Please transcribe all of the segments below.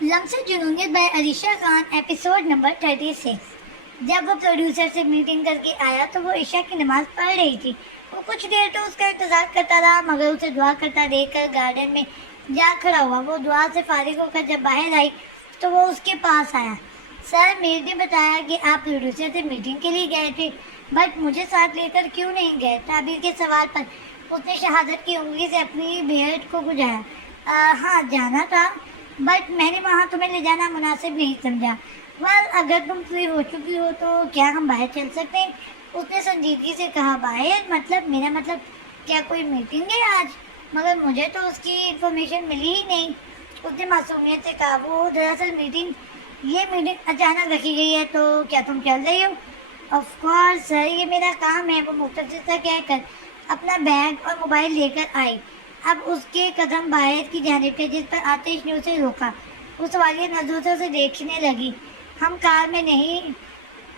لمس Junooniyat by Alisha Khan episode number 36۔ جب وہ پروڈیوسر سے میٹنگ کر کے آیا تو وہ عشاء کی نماز پڑھ رہی تھی۔ وہ کچھ دیر تو اس کا انتظار کرتا رہا مگر اسے دعا کرتا دیکھ کر گارڈن میں جا کھڑا ہوا۔ وہ دعا سے فارغ ہو کر جب باہر آئی تو وہ اس کے پاس آیا۔ سر، میر نے بتایا کہ آپ پروڈیوسر سے میٹنگ کے لیے گئے تھے، بٹ مجھے ساتھ لے کر کیوں نہیں گئے؟ تعبیر کے سوال پر اس نے شہادت کی انگلی سے اپنی بیئرڈ کو گجایا۔ ہاں، جانا تھا، بٹ میں نے وہاں تمہیں لے جانا مناسب نہیں سمجھا۔ اگر تم فری ہو چکی ہو تو کیا ہم باہر چل سکتے ہیں؟ اس نے سنجیدگی سے کہا۔ باہر مطلب؟ میرا مطلب کیا کوئی میٹنگ ہے آج؟ مگر مجھے تو اس کی انفارمیشن ملی ہی نہیں، اس نے معصومیت سے کہا۔ وہ دراصل یہ میٹنگ اچانک رکھی گئی ہے، تو کیا تم چل رہی ہو؟ آف کورس سر، یہ میرا کام ہے، وہ مختصر سا کہہ کر اپنا بیگ اور موبائل لے کر آئی۔ اب اس کے قدم باہر کی جانب تھے جس پر آتش نے اسے روکا۔ وہ سوالیہ نظروں سے اسے دیکھنے لگی۔ ہم کار میں نہیں،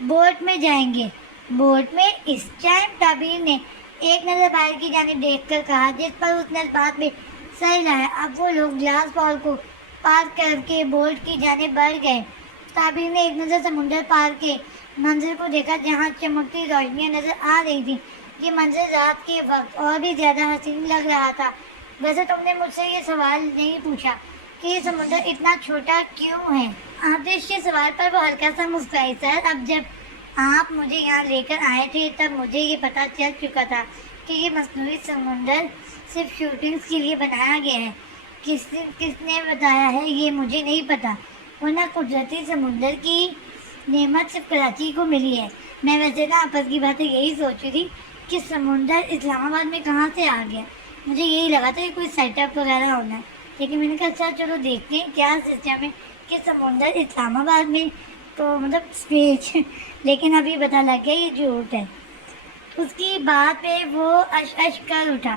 بوٹ میں جائیں گے۔ بوٹ میں اس ٹائم؟ تعبیر نے ایک نظر باہر کی جانب دیکھ کر کہا، جس پر اس نے اس بات میں سر ہلایا۔ اب وہ لوگ گلاس پال کو پار کر کے بوٹ کی جانب بڑھ گئے۔ تعبیر نے ایک نظر سمندر پار کے منظر کو دیکھا جہاں چمکتی روشنیاں نظر آ رہی تھیں۔ یہ منظر رات کے وقت اور بھی زیادہ حسین لگ رہا تھا۔ ویسے تم نے مجھ سے یہ سوال نہیں پوچھا کہ یہ سمندر اتنا چھوٹا کیوں ہے؟ آتش کے سوال پر وہ ہلکا سا مسکرائی۔ سر، اب جب آپ مجھے یہاں لے کر آئے تھے تب مجھے یہ پتہ چل چکا تھا کہ یہ مصنوعی سمندر صرف شوٹنگز کے لیے بنایا گیا ہے۔ کس نے بتایا ہے یہ مجھے نہیں پتا، ورنہ قدرتی سمندر کی نعمت صرف کراچی کو ملی ہے۔ میں ویسے نا آپس کی باتیں یہی سوچی تھی کہ سمندر اسلام آباد میں کہاں سے آ گیا۔ مجھے یہی لگا تھا کہ کوئی سیٹ اپ وغیرہ ہونا ہے، لیکن میں نے کہا اچھا چلو دیکھتے ہیں کیا سسٹم ہے کہ سمندر اسلام آباد میں، تو مطلب اسپیچ لیکن ابھی پتہ لگ گیا یہ جھوٹ ہے۔ اس کی بات پہ وہ اش کر اٹھا۔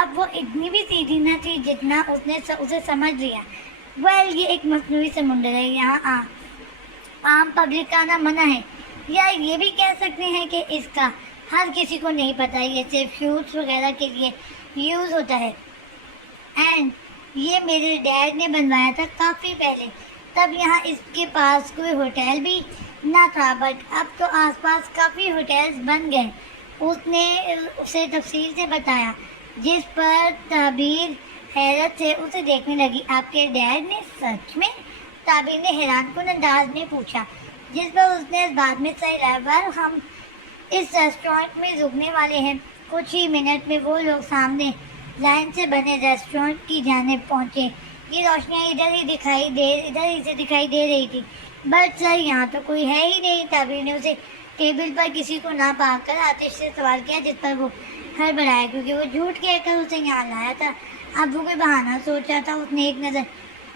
اب وہ اتنی بھی سیدھی نہ تھی جتنا اس نے اسے سمجھ لیا۔ یہ ایک مصنوعی سمندر ہے، یہاں عام پبلک کا آنا منع ہے، یا یہ بھی کہہ سکتے ہیں کہ اس کا ہر کسی کو نہیں پتہ، یہ صرف شوٹس وغیرہ کے لیے یوز ہوتا ہے۔ اینڈ یہ میرے ڈیڈ نے بنوایا تھا کافی پہلے، تب یہاں اس کے پاس کوئی ہوٹل بھی نہ تھا، بٹ اب تو آس پاس کافی ہوٹلز بن گئے۔ اس نے اسے تفصیل سے بتایا، جس پر تعبیر حیرت سے اسے دیکھنے لگی۔ آپ کے ڈیڈ نے؟ سچ میں؟ تعبیر نے حیران کن انداز میں پوچھا، جس پر اس نے اس بات میں صحیح رہا۔ ہم اس ریسٹورینٹ میں رکنے والے ہیں۔ کچھ ہی منٹ میں وہ لوگ سامنے لائن سے بنے ریسٹورینٹ کی جانب پہنچے۔ یہ روشنیاں ادھر ہی سے دکھائی دے رہی تھی، بٹ سر یہاں تو کوئی ہے ہی نہیں۔ تعبیر نے اسے ٹیبل پر کسی کو نہ پا کر آتش سے سوال کیا، جس پر وہ ہڑبڑایا کیونکہ وہ جھوٹ کہہ کر اسے یہاں لایا تھا۔ اب وہ کوئی بہانہ سوچ رہا تھا۔ اس نے ایک نظر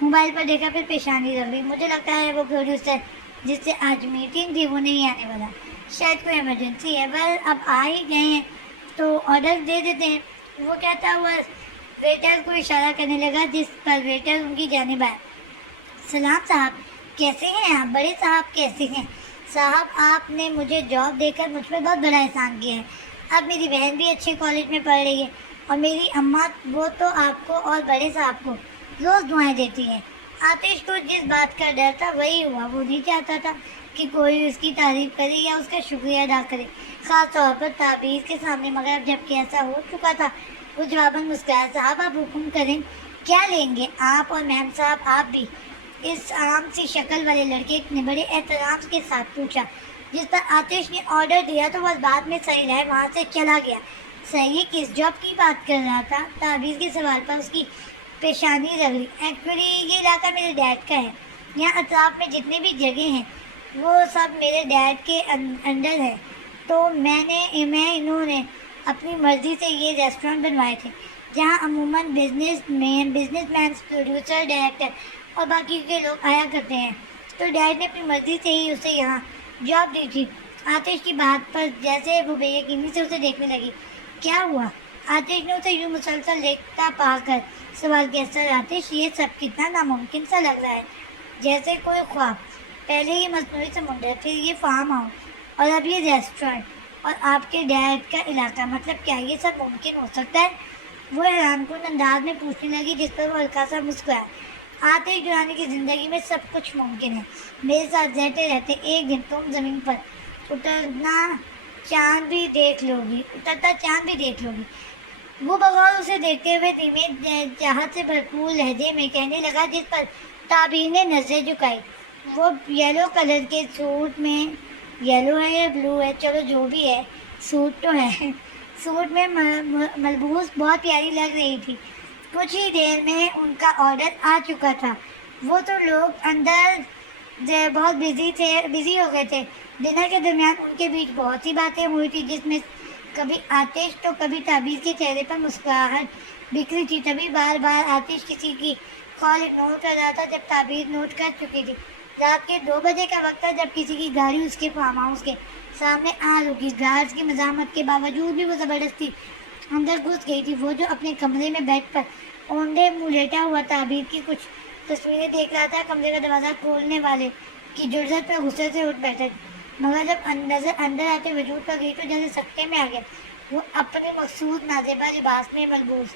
موبائل پر دیکھا، پھر پیشانی رگڑی۔ مجھے لگتا ہے وہ پروڈیوسر جس سے آج میٹنگ تھی وہ نہیں آنے والا، شاید کوئی ایمرجنسی ہے۔ اب آ ہی گئے ہیں تو آرڈر دے دیتے ہیں، وہ کہتا ہوا ویٹر کو اشارہ کرنے لگا، جس پر ویٹر ان کی جانب آیا۔ سلام صاحب، کیسے ہیں آپ؟ بڑے صاحب کیسے ہیں؟ صاحب، آپ نے مجھے جاب دے کر مجھ پہ بہت بڑا احسان کیا ہے۔ اب میری بہن بھی اچھے کالج میں پڑھ رہی ہے، اور میری اماں وہ تو آپ کو اور بڑے صاحب کو روز دعائیں دیتی ہیں۔ آتش کو جس بات کا ڈر تھا وہی ہوا۔ وہ نہیں چاہتا تھا کہ کوئی اس کی تعریف کرے یا اس کا شکریہ ادا کرے، خاص طور پر تعبیر کے سامنے۔ مگر اب جب کہ ایسا ہو چکا تھا، وہ جواباً مسکرایا۔ صاحب، آپ حکم کریں، کیا لیں گے؟ آپ اور میم صاحب آپ بھی؟ اس عام سی شکل والے لڑکے نے بڑے احترام کے ساتھ پوچھا، جس پر آتش نے آرڈر دیا تو وہ اس بات میں صحیح رہے وہاں سے چلا گیا۔ صحیح کس جاب کی بات کر رہا تھا؟ تعبیر کے سوال پر اس کی پیشانی رگڑی۔ ایکچولی یہ علاقہ میرے ڈیڈ کا ہے، یہاں اطراف میں جتنے بھی جگہ ہیں وہ سب میرے ڈیڈ کے انڈر ہے، تو انہوں نے اپنی مرضی سے یہ ریسٹورینٹ بنوائے تھے، جہاں عموماً بزنس مین، پروڈیوسر، ڈائریکٹر اور باقی کے لوگ آیا کرتے ہیں، تو ڈیڈ نے اپنی مرضی سے ہی اسے یہاں جاب دی تھی۔ آتش کی بات پر جیسے وہ بے یقینی سے اسے دیکھنے لگی۔ کیا ہوا؟ آتش نے اسے یوں مسلسل دیکھتا پا کر سوال کیا۔ سر آتش، یہ سب کتنا ناممکن سا لگ رہا ہے، جیسے کوئی خواب۔ پہلے یہ مصنوعی سمندر، پھر یہ فارم ہاؤس، اور اب یہ ریسٹورینٹ، اور آپ کے ڈیڈ کا علاقہ، مطلب کیا یہ سب ممکن ہو سکتا ہے؟ وہ حیران کن انداز میں پوچھنے لگی، جس پر وہ ہلکا سا مسکرایا۔ آتش دورانی کی زندگی میں سب کچھ ممکن ہے، میرے ساتھ رہتے رہتے ایک دن تم زمین پر اترنا چاند بھی دیکھ لو گی، اترتا چاند بھی دیکھ لو گی۔ وہ بغور اسے دیکھتے ہوئے دھیمے چاہت سے بھرپور لہجے میں کہنے لگا، جس پر تعبیر نے نظریں جھکائی۔ وہ یلو کلر کے سوٹ میں، یلو ہے یا بلو ہے، چلو جو بھی ہے، سوٹ تو ہے، سوٹ میں ملبوس بہت پیاری لگ رہی تھی۔ کچھ ہی دیر میں ان کا آرڈر آ چکا تھا۔ وہ تو لوگ اندر بہت بزی ہو گئے تھے۔ ڈنر کے درمیان ان کے بیچ بہت سی باتیں ہوئی تھی، جس میں کبھی آتش تو کبھی تعبیر کے چہرے پر مسکراہٹ بکھری تھی۔ تبھی بار بار آتش کسی کی کال اگنور کر رہا تھا، جب تعبیر نوٹ کر چکی تھی۔ رات کے 2 بجے کا وقت تھا جب کسی کی گاڑی اس کے فارم ہاؤس کے سامنے آ رکی۔ گارڈز کی مزاحمت کے باوجود بھی وہ زبردستی اندر گھس گئی تھی۔ وہ جو اپنے کمرے میں بیٹھ پر اوندھے منہ لیٹا ہوا تعبیر کی کچھ تصویریں دیکھ رہا تھا، کمرے کا دروازہ کھولنے والے کی جرأت پر غصے سے اٹھ بیٹھا، مگر جب نظر اندر آتے وجود پر گئی تو جیسے سکتے میں آ گیا۔ وہ اپنے مخصوص نازیبا لباس میں ملبوس،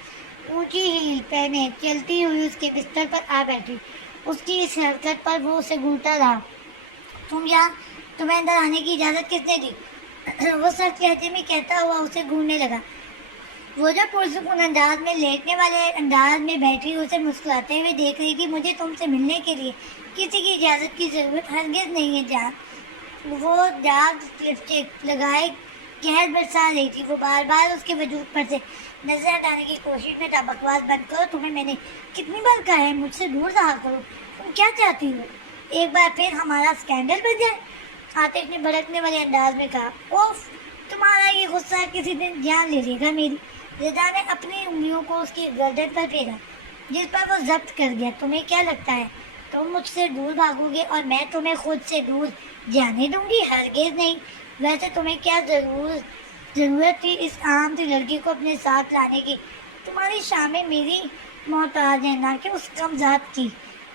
اونچی ہیل پہنے چلتی ہوئی اس کے بستر پر آ بیٹھی۔ اس کی اس حرکت پر وہ اسے گھورتا رہا۔ تمہیں اندر آنے کی اجازت کس نے دی؟ وہ سخت لہجے میں کہتا ہوا اسے گھورنے لگا۔ وہ جو پرسکون انداز میں لیٹنے والے انداز میں بیٹھی اسے مسکراتے ہوئے دیکھ رہی تھی۔ مجھے تم سے ملنے کے لیے کسی کی اجازت کی ضرورت ہرگز نہیں ہے جان۔ وہ ڈارک لپسٹک لگائے قہر برسا رہی تھی۔ وہ بار بار اس کے وجود پر سے نظر ہٹانے کی کوشش میں تھا۔ بکواس بند کرو، تمہیں میں نے کتنی بار کہا ہے مجھ سے دور رہا کرو، تم کیا چاہتی ہو؟ ایک بار پھر ہمارا اسکینڈل بن جائے؟ آتش نے بھڑکنے والے انداز میں کہا۔ اوف، تمہارا یہ غصہ کسی دن جان لے لے گا میری۔ رضا نے اپنی انگلیوں کو اس کی گردن پر پھیرا، جس پر وہ ضبط کر گیا۔ تمہیں کیا لگتا ہے تم مجھ سے دور بھاگو گے اور میں تمہیں خود سے دور جانے دوں گی؟ ہرگز نہیں۔ ویسے تمہیں کیا ضرورت تھی اس عام سی لڑکی کو اپنے ساتھ لانے کی؟ تمہاری شامیں میری محتاج ہیں، نہ کہ اس کم ذات کی۔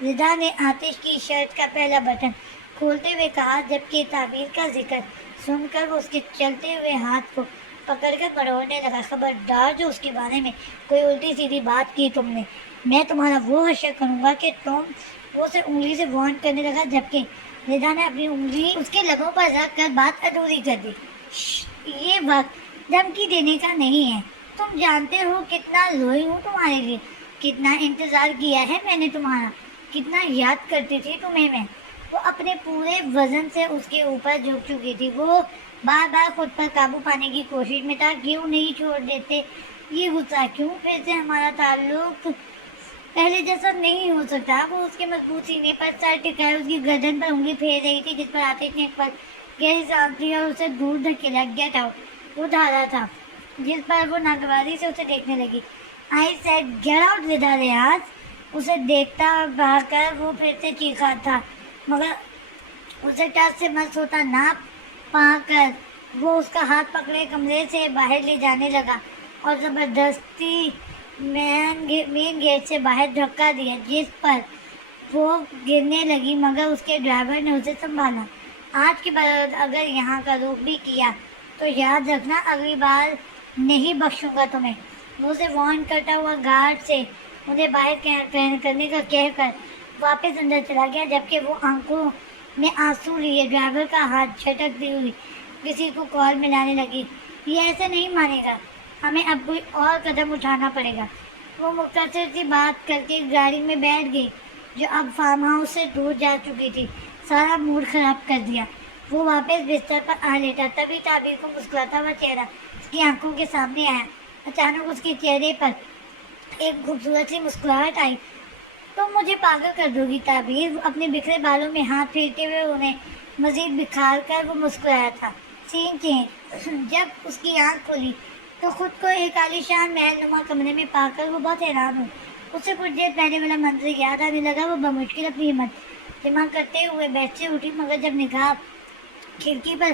رضا نے آتش کی شرٹ کا پہلا بٹن کھولتے ہوئے کہا، جبکہ تعبیر کا ذکر سن کر وہ اس کے چلتے ہوئے ہاتھ کو پکڑ کر مروڑنے لگا۔ خبردار جو اس کے بارے میں کوئی الٹی سیدھی بات کی تم نے، میں تمہارا وہ حشر کروں گا کہ تم۔ وہ اسے انگلی سے وارن کرنے لگا، جبکہ رضا نے اپنی انگلی اس کے لبوں پر رکھ کر بات ادھوری کر دی۔ یہ وقت دھمکی دینے کا نہیں ہے۔ تم جانتے ہو کتنا روئی ہوں تمہارے لیے، کتنا انتظار کیا ہے میں نے تمہارا، کتنا یاد کرتی تھی تمہیں میں۔ وہ اپنے پورے وزن سے اس کے اوپر جھک چکی تھی۔ وہ بار بار خود پر قابو پانے کی کوشش میں تھا۔ کیوں نہیں چھوڑ دیتے یہ غصہ؟ کیوں پھر سے ہمارا تعلق پہلے جیسا نہیں ہو سکتا؟ وہ اس کے مضبوط سینے پر سر ٹکائے اس کی گردن پر انگلی پھیر رہی تھی، جس پر آتش نے ایک پل گہری سانس لی اور اسے دور دھکیلا۔ گیٹ آؤٹ، وہ ڈھالا تھا، جس پر وہ ناگواری سے اسے دیکھنے لگی۔ آئی سیڈ گیٹ آؤٹ رضا ریاض۔ اسے دیکھتا بھاگ کر وہ پھر سے چیخا تھا، مگر اسے ٹس سے مس ہوتا نہ پا کر وہ اس کا ہاتھ پکڑے کمرے سے باہر لے جانے لگا اور زبردستی مین گیٹ سے باہر دھکا دیا، جس پر وہ گرنے لگی، مگر اس کے ڈرائیور نے اسے سنبھالا۔ آج کے بعد اگر یہاں کا رخ بھی کیا تو یاد رکھنا اگلی بار نہیں بخشوں گا تمہیں۔ وہ اسے وارن کرتا ہوا گارڈ سے انہیں باہر کرنے کا کہہ کر واپس اندر چلا گیا، جبکہ وہ آنکھوں میں آنسو لیے ڈرائیور کا ہاتھ جھٹکتی ہوئی کسی کو کال ملانے لگی۔ یہ ایسے نہیں مانے گا، ہمیں اب کوئی اور قدم اٹھانا پڑے گا۔ وہ مختصر سی بات کر کے گاڑی میں بیٹھ گئی، جو اب فارم ہاؤس سے دور جا چکی تھی۔ سارا موڈ خراب کر دیا۔ وہ واپس بستر پر آ لیٹا، تبھی تعبیر کو مسکراتا ہوا چہرہ اس کی آنکھوں کے سامنے آیا۔ اچانک اس کے چہرے پر ایک خوبصورت سی مسکراہٹ آئی۔ تم مجھے پاگل کر دو گی تعبیر۔ اپنے بکھرے بالوں میں ہاتھ پھیرتے ہوئے انہیں مزید بکھار کر وہ مسکرایا تھا۔ سین چینج۔ جب اس کی آنکھ کھلی تو خود کو ایک عالیشان محل نما کمرے میں پا کر وہ بہت حیران ہوئی۔ اسے کچھ دیر پہلے والا منظر یاد آنے لگا۔ وہ بمشکل اپنی ہمت جمع کرتے ہوئے بیٹھ سے اٹھی، مگر جب نگاہ کھڑکی پر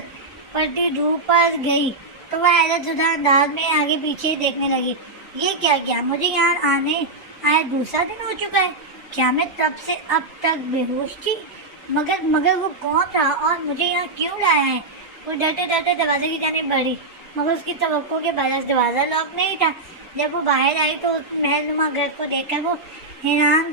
پڑتی دھوپ پر گئی تو وہ حیرت زدہ انداز میں آگے پیچھے دیکھنے لگی۔ یہ کیا مجھے یہاں آئے دوسرا دن ہو چکا ہے؟ کیا میں تب سے اب تک بے ہوش تھی؟ مگر وہ کون تھا اور مجھے یہاں کیوں لایا ہے؟ وہ ڈرتے ڈرتے دروازے کی جانب بڑھی، مگر اس کی توقع کے برعکس دروازہ لاک نہیں تھا۔ جب وہ باہر آئی تو اس محل نما گھر کو دیکھ کر وہ حیران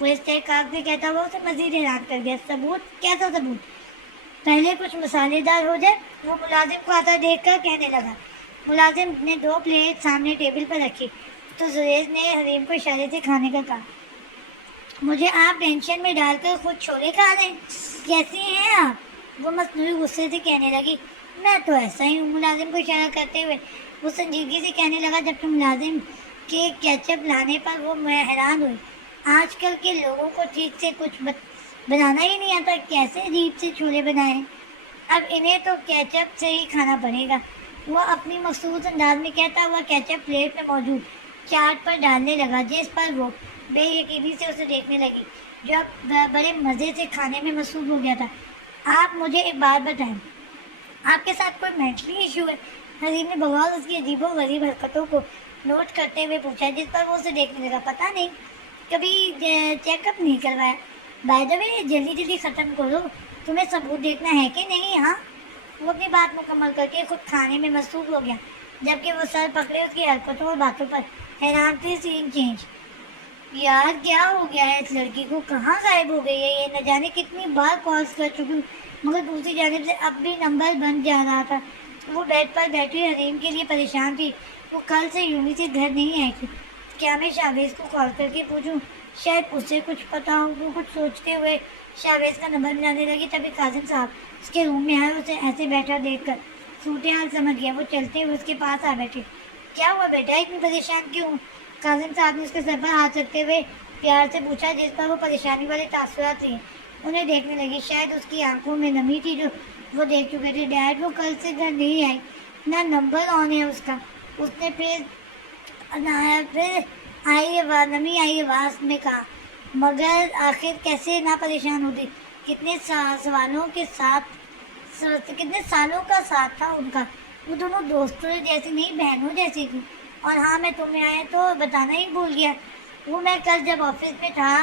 وہ استحقاق بھی کہتا ہوا اسے مزید حیران کر گیا۔ ثبوت؟ کیسا ثبوت؟ پہلے کچھ مسالے دار ہو جائے۔ وہ ملازم کو آتا دیکھ کر کہنے لگا۔ ملازم نے 2 پلیٹ سامنے ٹیبل پر رکھی تو زریز نے حریم کو اشارے سے کھانے کا کہا۔ مجھے آپ ٹینشن میں ڈال کر خود چھولے کھا رہے ہیں، کیسی ہیں آپ؟ وہ مصنوعی غصے سے کہنے لگی۔ میں تو ایسا ہی ہوں، ملازم کو اشارہ کرتے ہوئے وہ سنجیدگی سے کہنے لگا، جبکہ ملازم کے کیچپ لانے پر وہ حیران ہوئی۔ آج کل کے لوگوں کو ٹھیک سے کچھ بنانا ہی نہیں آتا، کیسے عجیب سے چھولے بنائے۔ اب انہیں تو کیچپ سے ہی کھانا پڑے گا۔ وہ اپنی مخصوص انداز میں کہتا ہوا کیچپ پلیٹ میں موجود چاٹ پر ڈالنے لگا، جس پر وہ بے یقینی سے اسے دیکھنے لگی، جو اب بڑے مزے سے کھانے میں مصروف ہو گیا تھا۔ آپ مجھے ایک بات بتائیں، آپ کے ساتھ کوئی مینٹلی ایشو ہے؟ حریم نے بغور اس کی عجیب و غریب حرکتوں کو نوٹ کرتے ہوئے پوچھا، جس پر وہ اسے دیکھنے لگا۔ پتہ نہیں، کبھی چیک اپ نہیں کروایا؟ بائی دا وے، جلدی جلدی ختم کرو، تمہیں ثبوت دیکھنا ہے کہ نہیں؟ ہاں۔ وہ اپنی بات مکمل کر کے خود کھانے میں مصروف ہو گیا، جبکہ وہ سر پکڑے اس کی حرکتوں اور باتوں پر حیران تھی۔ سین چینج۔ یار کیا ہو گیا ہے اس لڑکی کو، کہاں غائب ہو گئی ہے یہ؟ نہ جانے کتنی بار کالز کر چکی ہوں، مگر دوسری جانب سے اب بھی نمبر بند جا رہا تھا۔ وہ بیڈ پر بیٹھی حریم کے لیے پریشان تھی۔ وہ کل سے یونی سے گھر نہیں آئی تھی۔ کیا میں شاویز کو کال کر کے پوچھوں، شاید اسے کچھ پتہ ہو؟ وہ کچھ سوچتے ہوئے شاویز کا نمبر ملانے لگی، تبھی کاظم صاحب اس کے روم میں آئے۔ اسے ایسے بیٹھا دیکھ کر صورتحال سمجھ گیا۔ وہ چلتے ہوئے اس کے پاس آ بیٹھے۔ کیا ہوا بیٹا، اتنی پریشان کیوں؟ کاظم صاحب نے اس کے سر پر ہاتھ رکھتے ہوئے پیار سے پوچھا، جس پر وہ پریشانی والے تاثرات تھے انہیں دیکھنے لگی۔ شاید اس کی آنکھوں میں نمی تھی جو وہ دیکھ چکے تھے۔ ڈیڈ، وہ کل سے گھر نہیں آئی، نہ نمبر آن ہے اس کا۔ اس نے پھر نمی آئی آواز میں کہا، مگر آخر کیسے نہ پریشان ہوتی؟ کتنے سالوں کا ساتھ تھا ان کا۔ وہ دونوں دوستوں جیسی نہیں، بہنوں جیسی تھی۔ اور ہاں، میں تمہیں آیا تو بتانا ہی بھول گیا، وہ میں کل جب آفس میں تھا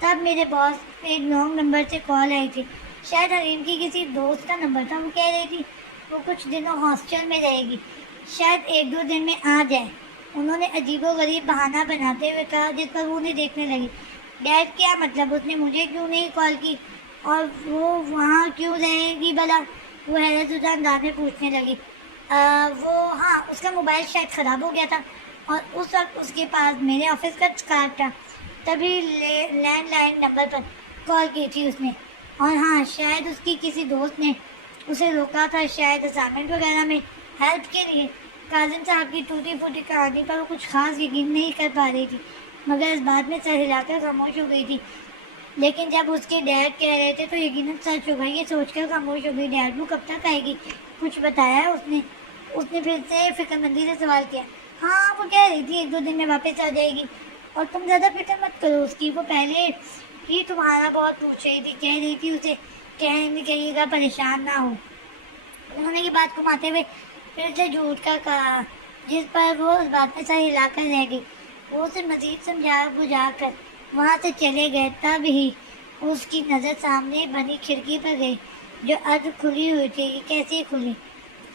تب میرے باس پہ ایک رانگ نمبر سے کال آئی تھی۔ شاید حریم کی کسی دوست کا نمبر تھا۔ وہ کہہ رہی تھی وہ کچھ دنوں ہاسٹل میں رہے گی، شاید 1-2 دن میں آ جائے۔ انہوں نے عجیب و غریب بہانہ بناتے ہوئے کہا، جس پر وہ انہیں دیکھنے لگی۔ ڈیڈ، کیا مطلب؟ اس نے مجھے کیوں نہیں کال کی، اور وہ وہاں کیوں رہے گی بھلا؟ وہ حیرت زدہ انداز میں پوچھنے لگی۔ ہاں، اس کا موبائل شاید خراب ہو گیا تھا، اور اس وقت اس کے پاس میرے آفس کا کارڈ تھا، تبھی لینڈ لائن نمبر پر کال کی تھی اس نے۔ اور ہاں، شاید اس کی کسی دوست نے اسے روکا تھا، شاید اسائنمنٹ وغیرہ میں ہیلپ کے لیے۔ کاظم صاحب کی ٹوٹی پھوٹی کہانی پر وہ کچھ خاص یقین نہیں کر پا رہی تھی، مگر اس بات میں سر ہلا کر خاموش ہو گئی تھی۔ لیکن جب اس کے ڈیڈ کہہ رہے تھے تو یقیناً سچ ہوگا، یہ سوچ کر خاموش ہو گئی۔ ڈیڈ، وہ کب تک آئے گی؟ کچھ بتایا ہے اس نے؟ اس نے پھر سے فکر مندی سے سوال کیا۔ ہاں، وہ کہہ رہی تھی 1-2 دن میں واپس آ جائے گی، اور تم زیادہ فکر مت کرو اس کی۔ وہ پہلے ہی تمہارا بہت پوچھ رہی تھی، کہہ رہی تھی اسے کہیے گا پریشان نہ ہو۔ انہوں نے یہ بات گھماتے ہوئے پھر سے جھوٹ کر کہا، جس پر وہ اس بات میں سر ہلا کر رہ گئی۔ وہ اسے مزید سمجھا بجھا کر وہاں سے چلے گئے، تب ہی اس کی نظر سامنے بنی کھڑکی پر گئی، جو ارد کھلی ہوئی تھی۔ یہ کیسی کھلی؟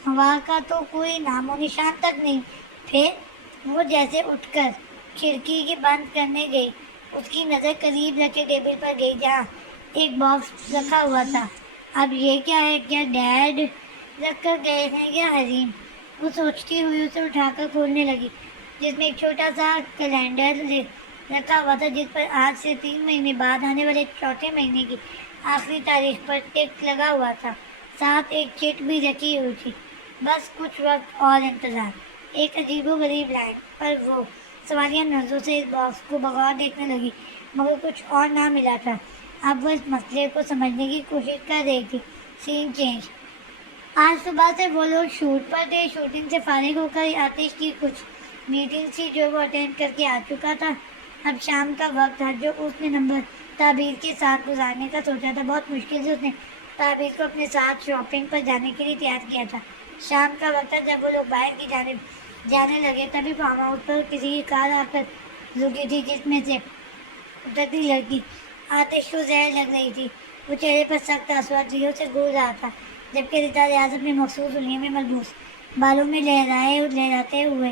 ہوا کا تو کوئی نام و نشان تک نہیں۔ پھر وہ جیسے اٹھ کر کھڑکی کے بند کرنے گئی، اس کی نظر قریب رکھے ٹیبل پر گئی، جہاں ایک باکس رکھا ہوا تھا۔ اب یہ کیا ہے؟ کیا ڈیڈ رکھ کر گئے ہیں یا حریم؟ وہ سوچتی ہوئی اسے اٹھا کر کھولنے لگی، جس میں ایک چھوٹا سا کیلنڈر رکھا ہوا تھا، جس پر آج سے 3 مہینے بعد آنے والے چوتھے مہینے کی آخری تاریخ پر ٹک لگا ہوا تھا۔ ساتھ ایک چٹ بھی رکھی ہوئی تھی، بس کچھ وقت اور انتظار۔ ایک عجیب و غریب لائن پر وہ سوالیہ نظروں سے اس باکس کو بغور دیکھنے لگی، مگر کچھ اور نہ ملا تھا۔ اب وہ اس مسئلے کو سمجھنے کی کوشش کر رہی تھی۔ سین چینج۔ آج صبح سے وہ لوگ شوٹ پر تھے۔ شوٹنگ سے فارغ ہو کر آتش کی کچھ میٹنگ تھی جو وہ اٹینڈ کر کے آ چکا تھا۔ اب شام کا وقت تھا، جو اس نے نمبر تعبیر کے ساتھ گزارنے کا سوچا تھا۔ بہت مشکل سے اس نے تعبیر کو اپنے ساتھ شاپنگ پر جانے کے لیے تیار کیا تھا۔ شام کا وقت تھا، جب وہ لوگ باہر کی جانب جانے لگے، تبھی فارم ہاؤس پر کسی کی کار آ کر رکی تھی، جس میں سے اترتی لڑکی آتش کو زہر لگ رہی تھی۔ وہ چہرے پر سخت تاثرات لیے اسے گھور رہا تھا، جبکہ رتا ریاض اپنے مخصوص انگلیوں میں ملبوس بالوں میں لہراتے ہوئے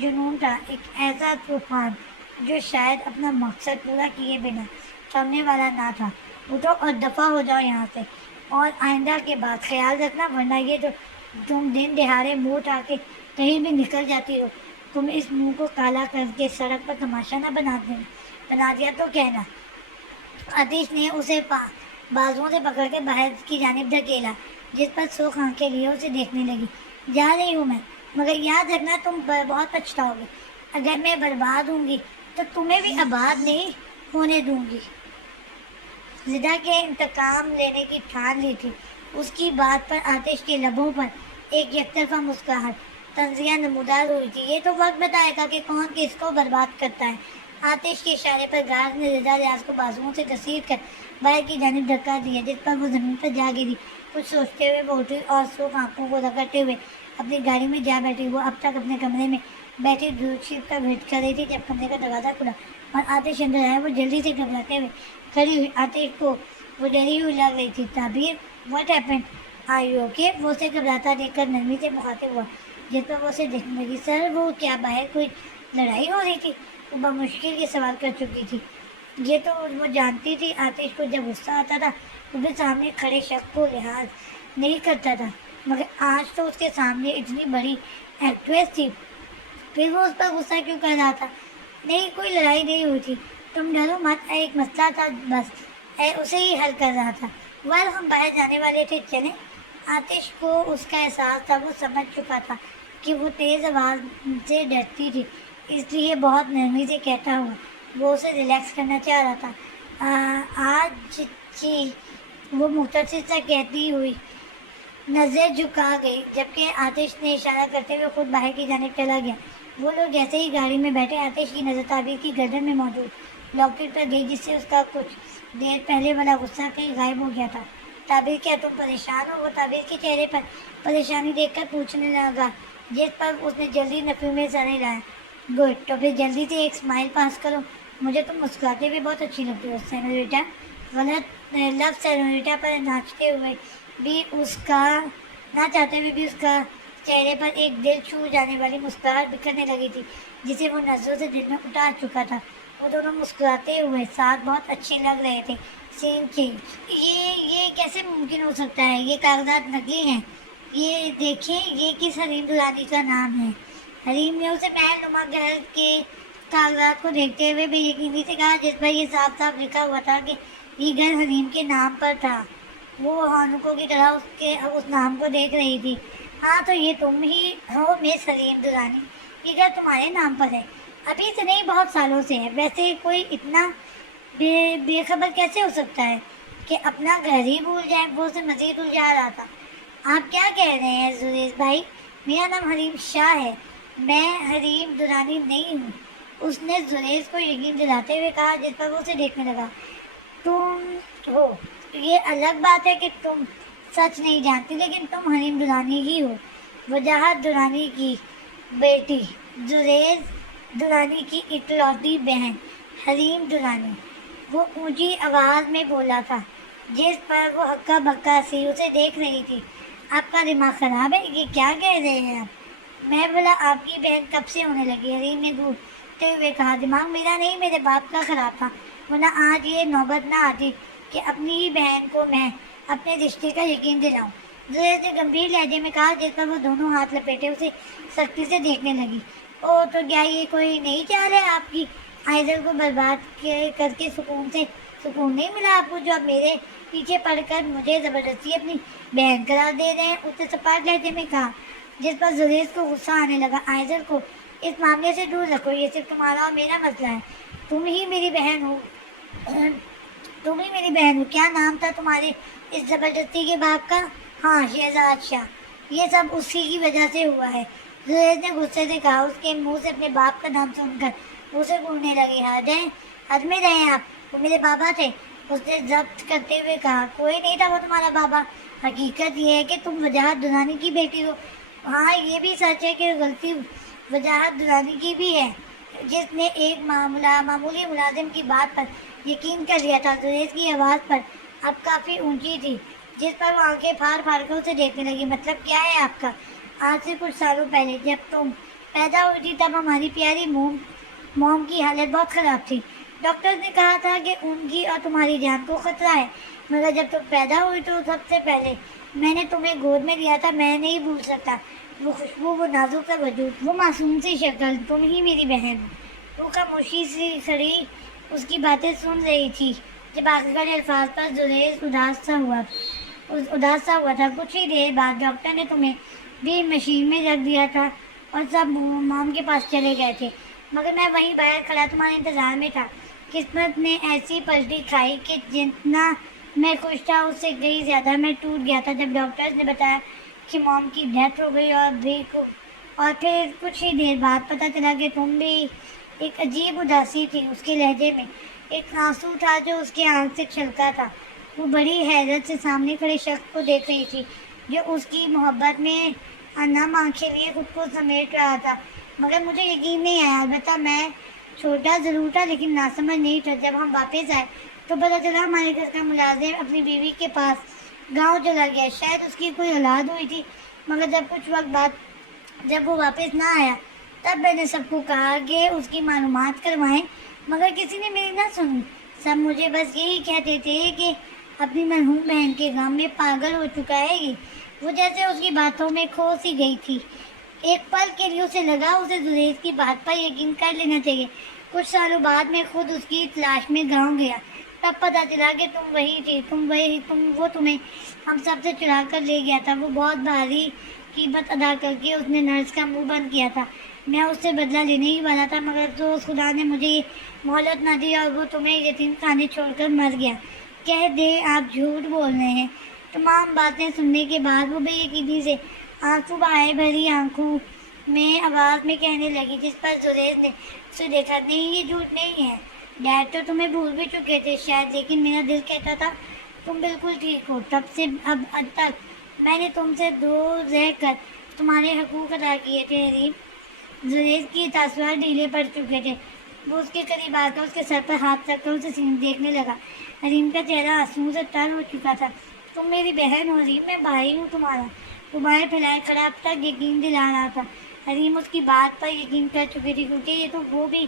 جنون تھا، ایک ایسا طوفان جو شاید اپنا مقصد پورا کیے بنا تھمنے والا نہ تھا۔ اٹھو اور دفع ہو جاؤ یہاں سے، اور آئندہ کے بعد خیال رکھنا، ورنہ یہ تو تم دن دہاڑے منہ اٹھا کے کہیں بھی نکل جاتی ہو، تم اس منہ کو کالا کر کے سڑک پر تماشا نہ بنا دیا تو کہنا۔ آتش نے اسے بازوؤں سے پکڑ کے باہر کی جانب دھکیلا، جس پر سرخ آنکھیں لیے اسے دیکھنے لگی۔ جا رہی ہوں میں، مگر یاد رکھنا تم بہت پچھتاؤ گے۔ اگر میں برباد ہوں گی تو تمہیں بھی آباد نہیں ہونے دوں گی۔ زدہ کے انتقام لینے کی ٹھان لی تھی۔ اس کی بات پر آتش کے لبوں پر ایک یک طرفہ مسکراہٹ تنزیہ نمودار ہوئی تھی۔ یہ تو وقت بتائے گا کہ کون کس کو برباد کرتا ہے۔ آتش کے اشارے پر گارڈ نے رضا ریاض کو بازوؤں سے گھسیٹ کر باہر کی جانب دھکا دیا، جس پر وہ زمین پر جا گری۔ کچھ سوچتے ہوئے وہ اٹھی اور سرخ آنکھوں کو رگڑتے ہوئے اپنی گاڑی میں جا بیٹھی۔ وہ اب تک اپنے کمرے میں بیٹھی دھوپ کا ویٹ کر رہی تھی جب کمرے کا دروازہ کھلا اور آتش اندر آیا۔ وہ جلدی سے گھبراتے ہوئے کھڑی ہوئی۔ آتش کو وہ ڈری ہوئی لگ رہی تھی۔ Tabeer, what happened, are you okay? وہ اسے گھبراتا دیکھ کر نرمی سے مخاطب ہوا، جس پر وہ اسے دیکھنے لگی۔ سر، وہ کیا باہر کوئی لڑائی ہو رہی تھی؟ وہ بمشکل یہ سوال کر چکی تھی۔ یہ تو وہ جانتی تھی آتش کو جب غصہ آتا تھا وہ بھی سامنے کھڑے شخص کو لحاظ نہیں کرتا تھا، مگر آج تو اس کے سامنے اتنی بڑی ایکٹریس تھی، پھر وہ اس پر غصہ کیوں کر رہا تھا؟ نہیں، کوئی لڑائی نہیں ہوئی تھی، تم ڈرو مت، ایک مسئلہ تھا بس، اسے ہی حل کر رہا تھا۔ ہم باہر جانے والے تھے، چلیں؟ آتش کو اس کا احساس تھا، وہ سمجھ چکا تھا کہ وہ تیز آواز سے ڈرتی تھی، اس لیے بہت نرمی سے کہتا ہوا وہ اسے ریلیکس کرنا چاہ رہا تھا۔ آج جی، وہ مختصر سا کہتی ہوئی نظر جھکا گئی، جبکہ آتش نے اشارہ کرتے ہوئے خود باہر کی جانب چلا گیا۔ وہ لوگ جیسے ہی گاڑی میں بیٹھے، آتش کی نظر تعبیر کی گردن میں موجود لاکٹ پر گئی، جس سے اس کا کچھ دیر پہلے والا غصہ کہیں غائب ہو گیا تھا۔ تعبیر، کیا تم پریشان ہو؟ وہ تعبیر کے چہرے پر پریشانی دیکھ کر پوچھنے لگا، جس پر اس نے جلدی نفی میں سر ہلایا۔ گڈ، تو پھر جلدی سے ایک اسمائل پاس کرو، مجھے تم مسکراتے ہوئے بہت اچھی لگتی ہو سینوریٹا۔ غلط لفظ سینوریٹا پر ناچتے ہوئے بھی اس کا نہ چاہتے ہوئے بھی اس کا چہرے پر ایک دل چھو جانے والی مسکراہٹ بکھرنے لگی تھی، جسے وہ نظروں سے دل میں اتار چکا تھا۔ وہ دونوں مسکراتے ہوئے ساتھ بہت اچھے لگ رہے تھے۔ سین چینج، یہ کیسے ممکن ہو سکتا ہے؟ یہ کاغذات نقلی ہیں، یہ دیکھیں، یہ کس حریم درانی کا نام ہے؟ حریم نے اسے محل نما گھر کے کاغذات کو دیکھتے ہوئے بے یقینی سے کہا، جس پر یہ صاف صاف لکھا ہوا تھا کہ یہ گھر حریم کے نام پر تھا۔ وہ ہانکوں کی طرح اس نام کو دیکھ رہی تھی۔ ہاں، تو یہ تم ہی ہو مس حریم درانی، یہ گھر تمہارے نام پر ہے؟ ابھی سے نہیں، بہت سالوں سے ہے۔ ویسے کوئی اتنا بے خبر کیسے ہو سکتا ہے کہ اپنا گھر ہی بھول جائے؟ وہ اسے مزید الجھا رہا تھا۔ آپ کیا کہہ رہے ہیں زریز بھائی؟ میرا نام حریم شاہ ہے، میں حریم درانی نہیں ہوں، اس نے زریز کو یقین دلاتے ہوئے کہا، جس پر وہ اسے دیکھنے لگا۔ تم ہو، یہ الگ بات ہے کہ تم سچ نہیں جانتی، لیکن تم حریم درانی ہی ہو، وجاہت درانی کی بیٹی، زریز درانی کی اکلوتی بہن حریم درانی۔ وہ اونچی آواز میں بولا تھا، جس پر وہ ہکا بکا سی اسے دیکھ رہی تھی۔ آپ کا دماغ خراب ہے؟ یہ کیا کہہ رہے ہیں آپ؟ میں بولا آپ کی بہن کب سے ہونے لگی؟ حریم نے ڈھونڈتے ہوئے کہا۔ دماغ میرا نہیں، میرے باپ کا خراب تھا، ورنہ آج یہ نوبت نہ آتی کہ اپنی ہی بہن کو میں اپنے رشتے کا یقین دلاؤں، زریز نے گمبھیر لہجے میں کہا، جس پر وہ دونوں ہاتھ لپیٹے اسے سختی سے دیکھنے لگی۔ او، تو کیا یہ کوئی نئی چال ہے آپ کی؟ آئزل کو برباد کر کے سکون نہیں ملا آپ کو، جو اب میرے پیچھے پڑ کر مجھے زبردستی اپنی بہن قرار دے رہے ہیں؟ اس نے سپاٹ لہجے میں کہا، جس پر زریز کو غصہ آنے لگا۔ آئزل کو اس معاملے سے دور رکھو، یہ صرف تمہارا اور میرا مسئلہ ہے، تم ہی میری بہن ہو، تم ہی میری بہن ہو۔ کیا نام تھا تمہارے اس زبردستی کے باپ کا؟ ہاں، شہزاد شاہ، یہ سب اسی کی وجہ سے ہوا ہے، زریز نے غصے سے کہا۔ اس کے منہ سے اپنے باپ کا نام سن کر اسے گھومنے لگی۔ حد میں رہے آپ، وہ میرے بابا تھے، اس نے ضبط کرتے ہوئے کہا۔ کوئی نہیں تھا وہ تمہارا بابا، حقیقت یہ ہے کہ تم وجاہت درانی کی بیٹی ہو۔ ہاں، یہ بھی سچ ہے کہ غلطی وجاہت درانی کی بھی ہے، جس نے ایک معمولی ملازم کی بات پر یقین کر لیا تھا۔ زریز کی آواز پر اب کافی اونچی تھی، جس پر وہ آنکھیں پھاڑ پھاڑ کر اسے دیکھنے لگی۔ مطلب کیا ہے آپ کا؟ آج سے کچھ سالوں پہلے جب تم پیدا ہوئی تھی تب ہماری پیاری موم کی حالت بہت خراب تھی. ڈاکٹر نے کہا تھا کہ ان کی اور تمہاری جان کو خطرہ ہے. مگر جب تم پیدا ہوئی تو سب سے پہلے میں نے تمہیں گود میں لیا تھا. میں نہیں بھول سکتا وہ خوشبو، وہ نازک سا وجود، وہ معصوم سی شکل. تم ہی میری بہن. وہ خاموشی سی سڑی اس کی باتیں سن رہی تھی. جب آخری الفاظ پر زریز اداس سا ہوا تھا. کچھ ہی دیر بعد ڈاکٹر نے تمہیں بھی مشین میں رکھ دیا تھا اور سب موم کے پاس چلے گئے تھے. مگر میں وہیں باہر کھڑا تمہارے انتظار میں تھا. قسمت نے ایسی پلٹی کھائی کہ جتنا میں خوش تھا اس سے کہیں زیادہ میں ٹوٹ گیا تھا جب ڈاکٹرز نے بتایا کہ موم کی ڈیتھ ہو گئی. اور پھر کچھ ہی دیر بعد پتہ چلا کہ تم بھی. ایک عجیب اداسی تھی اس کے لہجے میں، ایک آنسو تھا جو اس کی آنکھ سے چھلکا تھا. وہ بڑی حیرت سے سامنے کھڑے شخص کو دیکھ رہی تھی جو اس کی محبت میں نم آنکھیں لیے خود کو سمیٹ رہا تھا. مگر مجھے یقین نہیں آیا. البتہ میں چھوٹا ضرور تھا لیکن ناسمجھ نہیں تھا. جب ہم واپس آئے تو پتہ چلا ہمارے گھر کا ملازم اپنی بیوی کے پاس گاؤں چلا گیا. شاید اس کی کوئی اولاد ہوئی تھی. مگر جب کچھ وقت بعد جب وہ واپس نہ آیا تب میں نے سب کو کہا کہ اس کی معلومات کروائیں. مگر کسی نے میری نہ سنی. سب مجھے بس یہی کہتے تھے کہ اپنی مرحوم بہن کے غم میں پاگل ہو چکا ہے یہ. وہ جیسے اس کی باتوں میں کھو سی گئی تھی. ایک پل کے لیے اسے لگا اسے زریز کی بات پر یقین کر لینا چاہیے. کچھ سالوں بعد میں خود اس کی تلاش میں گاؤں گیا. تب پتہ چلا کہ تم وہی تھی. وہ تمہیں ہم سب سے چرا کر لے گیا تھا. وہ بہت بھاری قیمت ادا کر کے اس نے نرس کا منہ بند کیا تھا. میں اس سے بدلہ لینے ہی والا تھا مگر تو خدا نے مجھے یہ مہلت نہ دی اور وہ تمہیں یتیم خانے چھوڑ کر مر گیا. کہہ دے آپ جھوٹ بول رہے ہیں. تمام باتیں سننے کے بعد وہ بے یقینی سے آنسو بہائے بھری آنکھوں میں آواز میں کہنے لگی جس پر زریز نے اسے دیکھا. نہیں یہ جھوٹ نہیں ہے. ڈیڈ تو تمہیں بھول بھی چکے تھے شاید لیکن میرا دل کہتا تھا تم بالکل ٹھیک ہو. تب سے اب تک میں نے تم سے دور رہ کر تمہارے حقوق ادا کیے تھے. حریم. زریز کی تاثرات ڈھیلے پڑ چکے تھے. وہ اس کے قریب آ کر اس کے سر پر ہاتھ رکھ کر اسے سینے دیکھنے لگا. حریم کا چہرہ آنسوؤں سے تر ہو چکا تھا. تم میری بہن ہو حریم. میں بھائی ہوں تمہارا. وہ باہیں پھیلائے کھڑا اب تک یقین دلا رہا تھا. حریم اس کی بات پر یقین کر چکی تھی کیونکہ یہ تو وہ بھی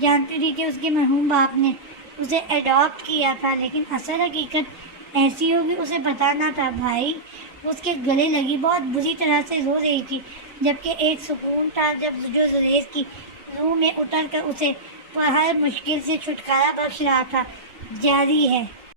جانتی تھی کہ اس کے مرحوم باپ نے اسے ایڈاپٹ کیا تھا. لیکن اصل حقیقت ایسی ہوگی اسے پتہ نہ تھا. بھائی اس کے گلے لگی بہت بری طرح سے رو رہی تھی جبکہ ایک سکون تھا جو زریز کی روح میں اتر کر اسے ہر مشکل سے چھٹکارا بخش رہا تھا. جاری ہے.